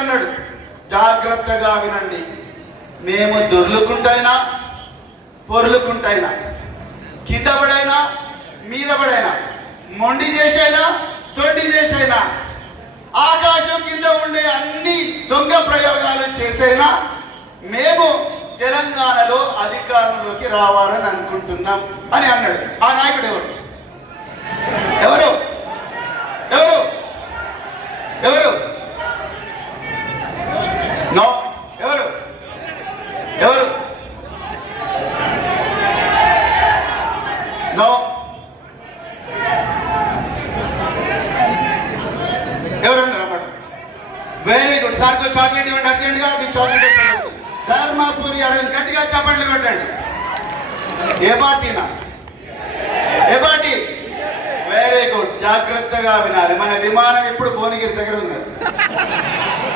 అన్నాడు, జాగ్రత్తగా వినండి, మేము దొర్లుకుంటైనా పొర్లుకుంటైనా కింద పడైనా మీద పడైనా మొండి చేసైనా తొండి చేసైనా ఆకాశం కింద ఉండే అన్ని దొంగ ప్రయోగాలు చేసైనా మేము తెలంగాణలో అధికారంలోకి రావాలని అనుకుంటున్నాం అని అన్నాడు. ఆ నాయకుడు ఎవరు ఎవరు ఎవరు ఎవరు నో ఎవరు ఎవరు నో ఎవరన్నారు? వెరీ గుడ్ సార్, చాక్లెట్ ఇవ్వండి అర్జెంట్గా. మీకు చాక్లెట్ ధర్మపురి అడగండి, గట్టిగా చప్పట్లు కొట్టండి. ఏ పార్టీనా? ఏ పార్టీ? వెరీ గుడ్, జాగ్రత్తగా వినాలి. మన విమానం ఇప్పుడు భువనగిరి దగ్గర ఉంది.